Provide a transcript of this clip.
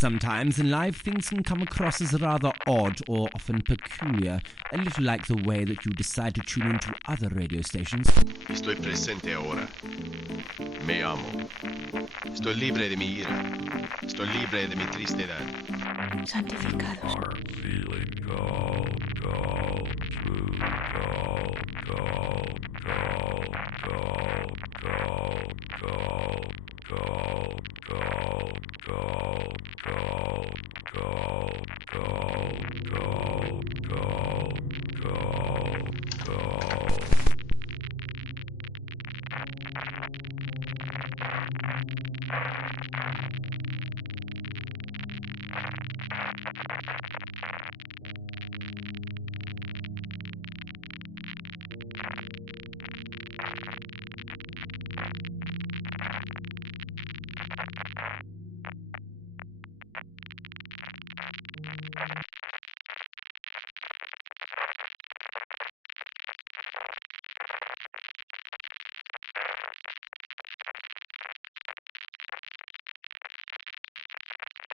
Sometimes in life things can come across as rather odd or often peculiar, a little like the way that you decide to tune into other radio stations. Estoy presente ahora. Me amo. Estoy libre de mi ira. Estoy libre de mi tristeza. Santificados. Are feeling calm, calm, true, calm, calm, calm, calm, calm, calm, calm, calm, calm, calm, calm, calm, calm, calm, calm.